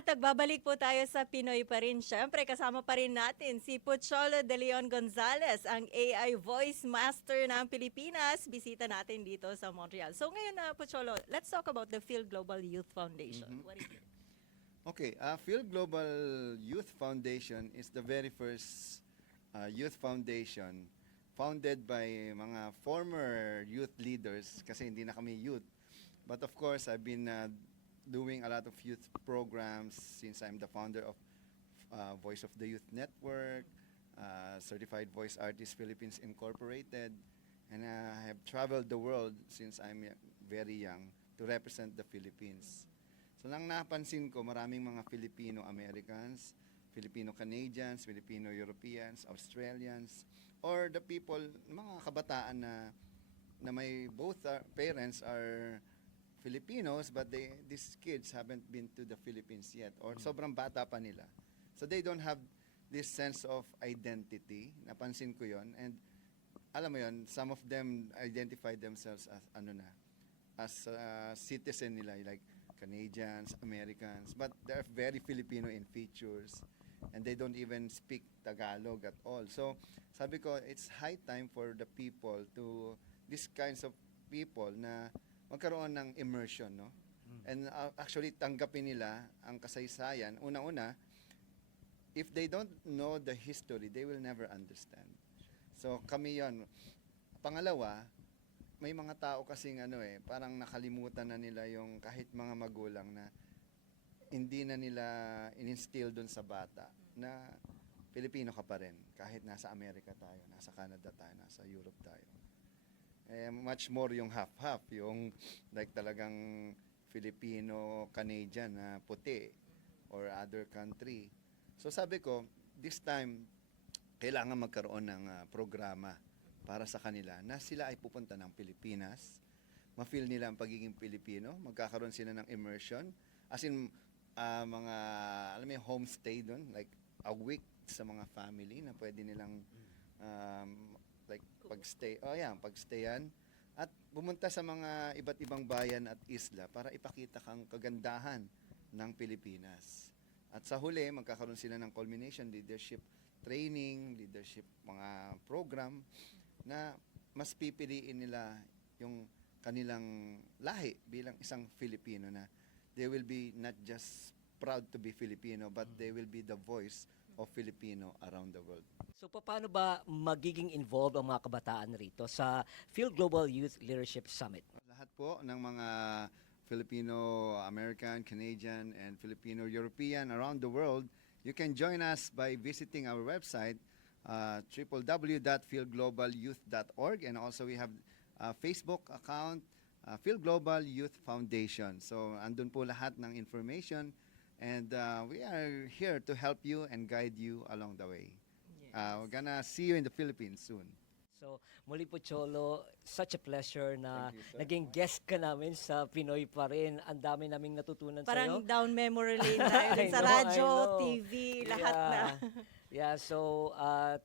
At nagbabalik po tayo sa Pinoy pa rin. Siyempre, kasama pa rin natin si Pocholo De Leon Gonzalez, ang AI Voice Master ng Pilipinas. Bisita natin dito sa Montreal. So ngayon na, Pocholo, let's talk about the Phil Global Youth Foundation. What is it? Okay, Phil Global Youth Foundation is the very first youth foundation founded by mga former youth leaders kasi hindi na kami youth. But of course, I've been doing a lot of youth programs since I'm the founder of Voice of the Youth Network, Certified Voice Artists Philippines Incorporated, and I have traveled the world since I'm very young to represent the Philippines. So nang napansin ko, maraming mga Filipino-Americans, Filipino-Canadians, Filipino-Europeans, Australians, or the people, mga kabataan na may both parents are Filipinos, but these kids haven't been to the Philippines yet, or sobrang bata pa nila. So they don't have this sense of identity. Napansin ko yon, and alam mo yon, some of them identify themselves as citizen nila, like Canadians, Americans, but they're very Filipino in features, and they don't even speak Tagalog at all. So sabi ko, it's high time for the people to, these kinds of people na magkaroon ng immersion, no? And actually tanggapin nila ang kasaysayan. Una-una, if they don't know the history, they will never understand. So kami yon. Pangalawa, may mga tao kasing parang nakalimutan na nila yung kahit mga magulang na hindi na nila in-instill doon sa bata na Pilipino ka pa rin kahit nasa Amerika tayo, nasa Canada tayo, nasa Europe tayo. Much more yung half-half, yung like talagang Filipino-Canadian na puti or other country. So sabi ko, this time, kailangan magkaroon ng programa para sa kanila na sila ay pupunta ng Pilipinas, ma-feel nila ang pagiging Pilipino, magkakaroon sila ng immersion, as in mga, alam mo yung homestay doon, like a week sa mga family na pwede nilang like pagstayan at pumunta sa mga iba't ibang bayan at isla para ipakita kang kagandahan ng Pilipinas. At sa huli, magkakaroon sila ng culmination, leadership training, leadership mga program na mas pipiliin nila yung kanilang lahi bilang isang Filipino na they will be not just proud to be Filipino, but they will be the voice of Filipino around the world. So paano ba magiging involved ang mga kabataan rito sa Phil Global Youth Leadership Summit? Lahat po ng mga Filipino-American, Canadian, and Filipino-European around the world, you can join us by visiting our website, www.philglobalyouth.org, and also we have a Facebook account, Phil Global Youth Foundation. So andun po lahat ng information, and we are here to help you and guide you along the way. We're gonna see you in the Philippines soon. So muli po, Cholo, such a pleasure na Thank you, sir. naging guest ka namin sa Pinoy pa rin. Ang dami naming natutunan Parang sa'yo. down memory lane tayo dun sa I radyo, know. TV, lahat na. Yeah, so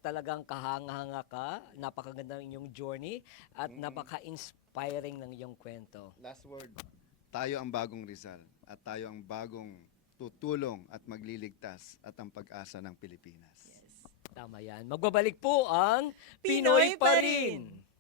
talagang kahanga-hanga ka. Napakaganda ng inyong journey at napaka-inspiring ng iyong kwento. Last word, tayo ang bagong Rizal at tayo ang bagong tutulong at magliligtas at ang pag-asa ng Pilipinas. Yes. Tama yan. Magbabalik po ang Pinoy Pinoy pa pa rin! rin!